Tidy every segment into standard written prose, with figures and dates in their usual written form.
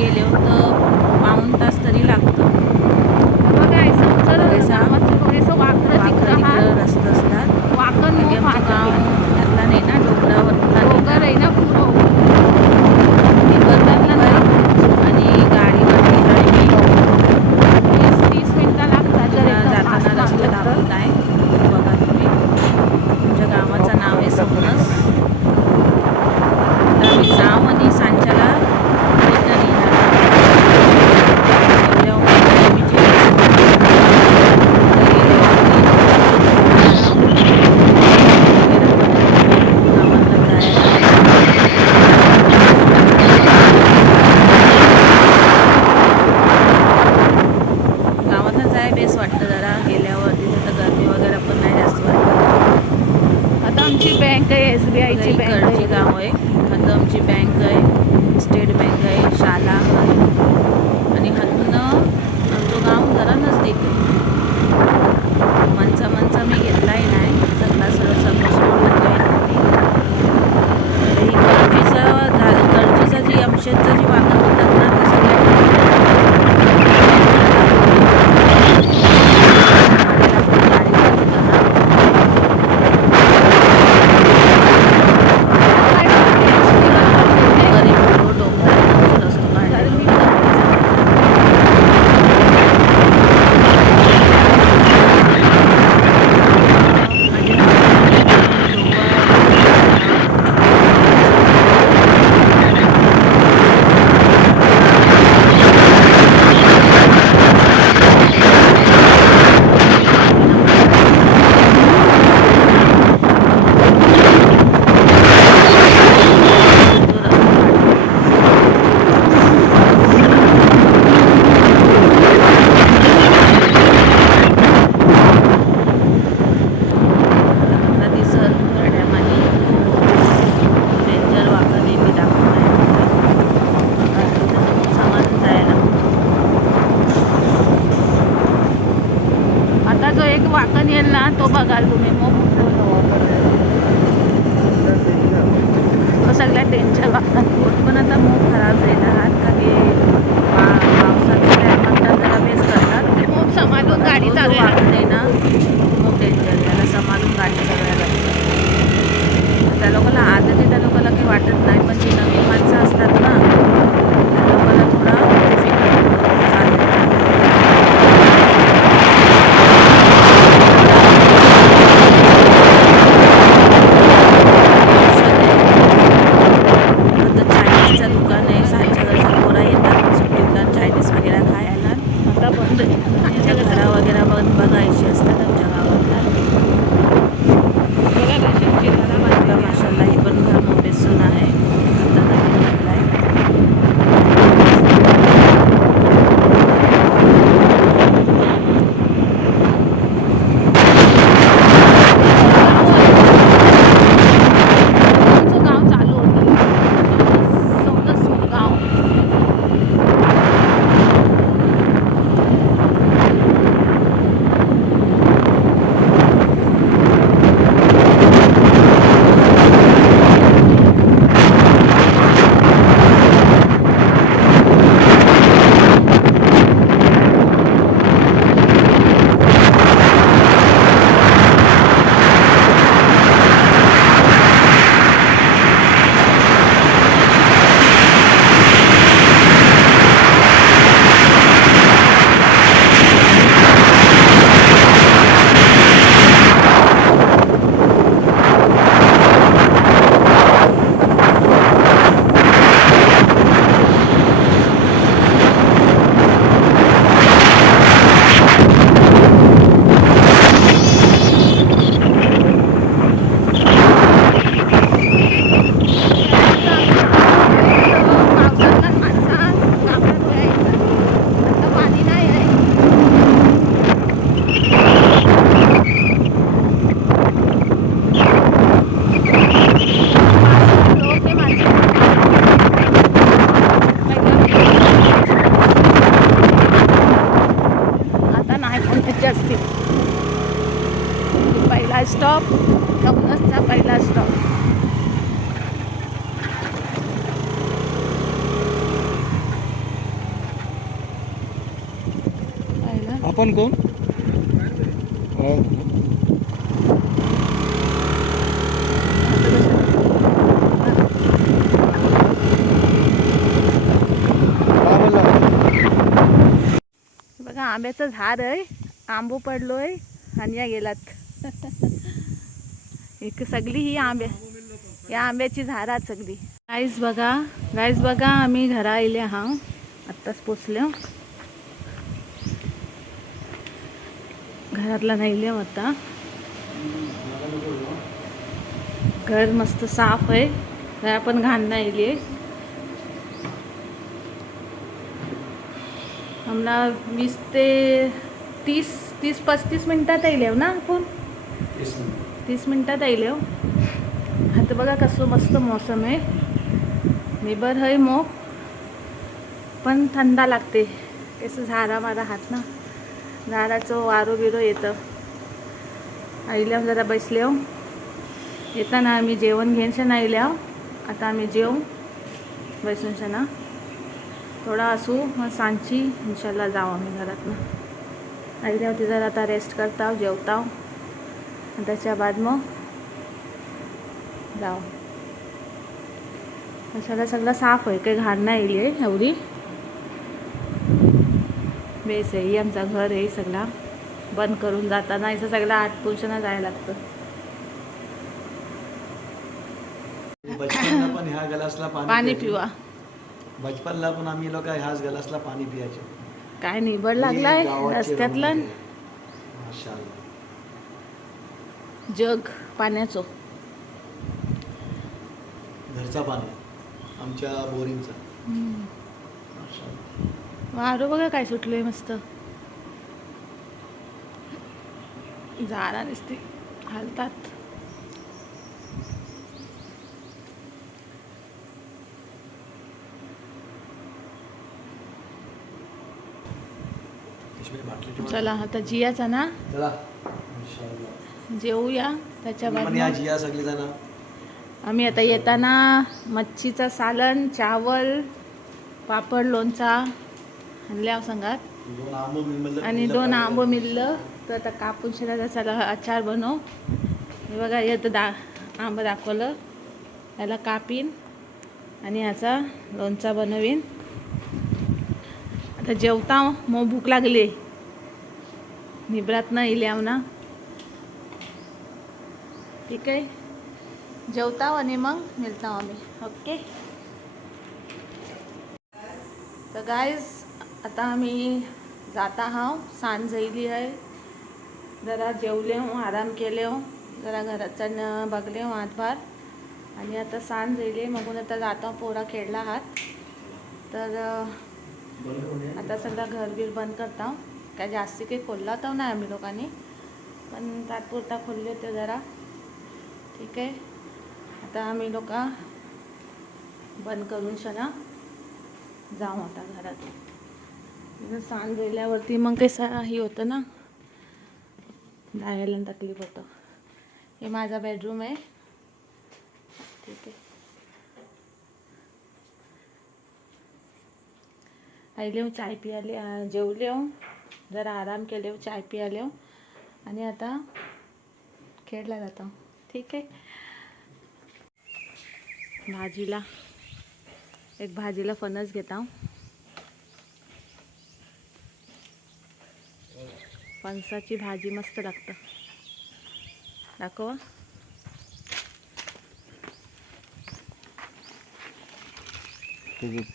गेले तर पाऊण तास तरी लागतो. बघा थोडंसं वाकडं तिकडं रस्ते असतात. वाकण आमचं गाव त्यातला नाही ना, डोंगरावरला डोंगर आहे ना पुढं आणि गाडीवरती आहे. 20-30 मिनिटं लागतात जर एकदम जाताना फास्ट रस्ता मारलं तर. दाखवत आहे. बघा तुम्ही, तुमच्या गावाचं नाव आहे सोमनस. आता आम्ही जाऊ आणि सांच्याला रिटर्न येणार. गावातनं जाय बेस वाटतं जरा गेल्यावर. तिथे तर गर्दी वगैरे पण नाही जास्त वाटत. आता आमची बँक आहे SBIची बँक इकडची गाव आहे. आता आमची बँक आहे, स्टेट बँक आहे, शाळा आहे आणि हातून आमचं गाव जरा नजदीक आहे. मंचा मी घेतलाही नाही, सगळा सर्व सोडून ही गरजेचं जी अंशाचं जी वागण होतात ना ते वाकण येईल ना तो बघाल तुम्ही. मग तो सगळ्यात डेंजर वाकण. पण आता मूग खराब झालेला आहात का हे पावसाच्या टायमात जरा बेस करतात. खूप सांभाळून गाडी चालवते ना, खूप डेंजर. त्याला सांभाळून गाडी चालवायला लागतात. त्या लोकांना आदत त्या लोकांना काही वाटत नाही, पण जी नवीन माणसं असतात ना त्या लोकांना थोडा बघायची असतात आमच्या गावातला. माशाल्लाह ही पण घर मोठे सून आहे. आता नवीन घातलाय. गाव चालू होतं गाव. पहिला स्टॉप कमनसचा पहिला स्टॉप. आपण कोण हो. काय बोलला? बघा आंब्याचं झाड आहे, आंबो पडलोय आणि या गेलात. एक सगळी ही या आंब्याची झाडात सगळी. गाईज बघा आम्ही घरा आले हा, आत्ताच पोचलो. घरातला नाही आता. घर मस्त साफ आहे, जरा पण घाण नाही. आम्हाला 20 ते 30-35 मिनिटात येईल ना आपण. 30 मिनिटात येईल. आता बघा कसं मस्त मौसम आहे. निबर आहे मग पण थंडा लागते. कसं झाडा हात ना, झाडाचं वारो बिरो येतं. आईल्या जरा बसले. येताना आम्ही जेवण घेऊन आईल्या. आता आम्ही जेवू बसून शना थोडा असू, मग सांची इन्शाल्लाह जाऊ आम्ही घरातनं. आईल्या होती जरा आता रेस्ट करताव, जेवताव आणि त्याच्या बाद मग जाऊ. सगळं साफ आहे, काही घाण नाही येईल आहे एवढी. बेस आहे, आमचा घर आहे सगळा. बंद करून जाताना असं सगळं आटपून जायला लागतं. बचपनला पण ह्या गलासला पाणी पिवा. बचपनला पण आम्ही लोक ह्याच गलासला पाणी पियाचे. काय निबड लागलाय रस्त्यातला माशाअल्लाह. जग पाण्याचं. घरचा पाणी आमच्या बोरिंगचा. माशाअल्लाह. वारं बघा काय सुटलंय मस्त. झाडा दिसते हालतात. चला आता जियाचा ना जेवूया. त्याच्या बाद जिया सगळी जण आम्ही आता येताना मच्छीचा सालन, चावल, पापड, लोणचा आणल्या संगात आणि 2 आंबो मिळलं. तर आता कापून शिरा चला अचार बनव. हे बघा येतं आंबं दाखवलं, याला कापीन आणि याचा लोणचा बनवीन. आता जेवता मग भूक लागली. निब्रात ना इल्याव ना. ठीक आहे, जेवता आणि मग मिळता आम्ही. ओके. तर गाईज आता आम्ही जाता आहो. सांज झाली आहे. जरा जेवले आराम केले, जरा घराचं बघले हातभार आणि आता सांज झाली. मग आता जाता पोरा खेळला आहात. तर आता सगळं घरबीर बंद करता. काय जास्ती काही खोलला तर नाही आम्ही लोकांनी, पण तात्पुरता खोलले होते जरा. ठीक आहे, आता आम्ही लोक बंद करून शना जाऊ आता घरात. सांज गेल्यावरती मग कसं ही होतं ना, जायला तकलीफ होतं. हे माझा बेडरूम आहे. ठीक आहे, आईले चाय पियाले, जेवले, जरा आराम केले, चाय पियाले आणि आता खेळला जातो. ठीक आहे. भाजीला फणस घेता. फणसाची भाजी मस्त लागतं. दाखवा.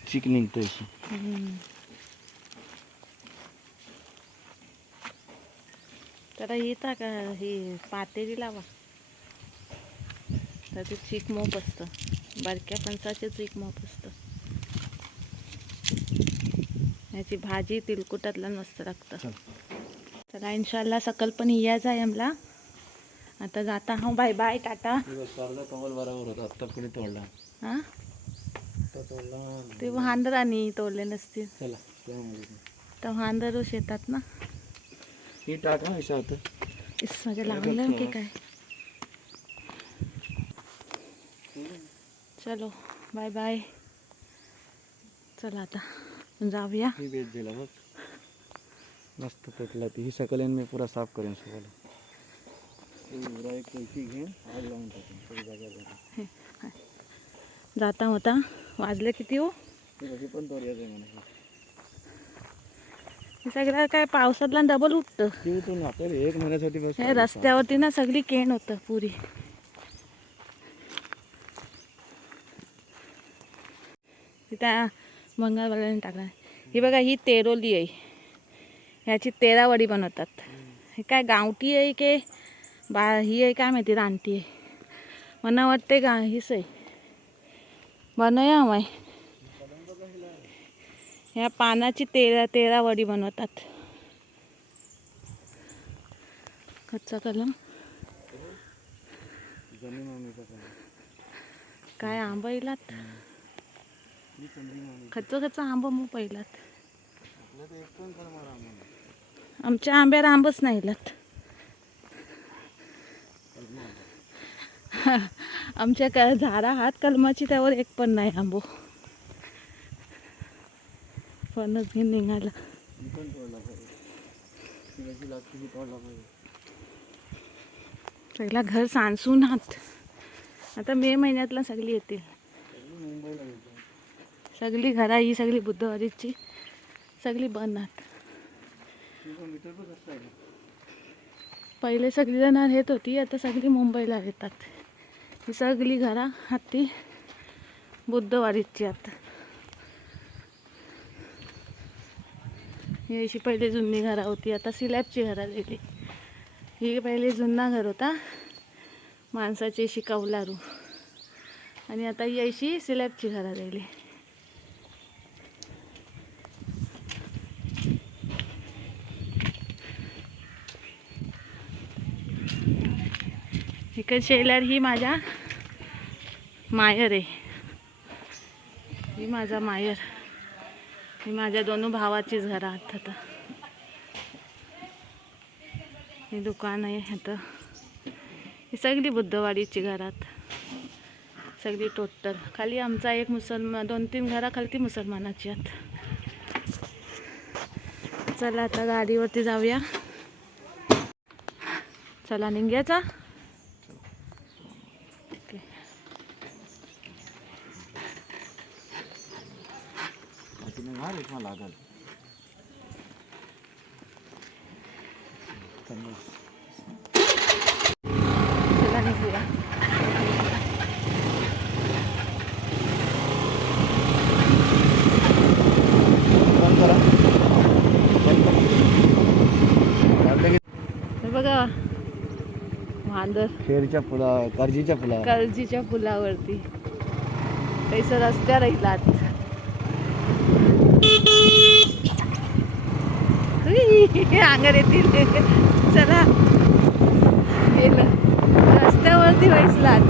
चिक निघतो. तर येता का हे पातेरी लावा, तर ते चीक मोप असतं. बारक्या फणसाचे चीक मोप असतं. याची भाजी तिलकुटातला मस्त लागतं. चला इन्शाल्लाह सकल पण यायचं आहे आम्हाला. आता जाता हा. Bye bye, Tata. कमल बरोबर होता. आत्ता कोणी तोडला? हां, ते वांदरानी तोडले नसतील. चला तर वांदर शेतात ना. हे टाका असं होतं. माझ्या लावलं की काय. चलो बाय बाय. चला आता जाऊया. मस्त पेटला ती ही सकलेन मी पुरा साफ करेन सगळं एक पैकी घे आग लावून टाकेन जाता होता वाजले किती हो ती पण तोऱ्याचं म्हणा हे सगळं काय पावसातला डबल उठतं ती उठून आपल्याला 1 महिन्यासाठी बस हे रस्त्यावरती ना सगळी केण होतं पुरी त्या मंगळवाराने टाकला ही बघा ही तेरोली आहे ह्याची 13 वडी बनवतात हे काय गावठी आहे की ही आहे काय माहिती रानटी आहे मला वाटते का हीच आहे बनवूया माय ह्या पानाची 13 वडी बनवतात कच्चा कलम काय आंबा इलात खच्चा आंबा मग पहिलात आमच्या आंब्याला आंबच नाही इलात आमच्या झाडा हात कलमाची त्यावर एक पण नाही आंबो फणस घेऊन निघाला पहिला घर सांसून हात आता मे महिन्यातला सगळी येतील सगळी घरा ही सगळी बुधवारीची सगळी बनतात पहिले सगळी जण येत होती आता सगळी मुंबईला येतात ही सगळी घरा हाती बुधवारीची आता ही अशी पहिले जुनी घरा होती आता स्लॅबची घरा झाली ही पहिले जुना घर होता माणसाची अशी कौलारू आणि आता ही अशी स्लॅबची घरा झाली इकडे शेलर ही माझ्या मायर आहे ही माझा मायर ही माझ्या दोन भावाचीच घरं आहेत आता हे दुकान आहे आता ही सगळी बुद्धवाडीची घरात सगळी टोटल खाली आमचा एक 2-3 घरा खालती मुसलमानाची आहेत चला आता गाडीवरती जाऊया चला निघायचा लागल चला निघूया हे बघा वांदर शेरीच्या पुला कर्जीच्या पुलावरती कैसं रस्त्या राहिलात अंगार येतील चला गेलं रस्त्यावरती व्हायचलात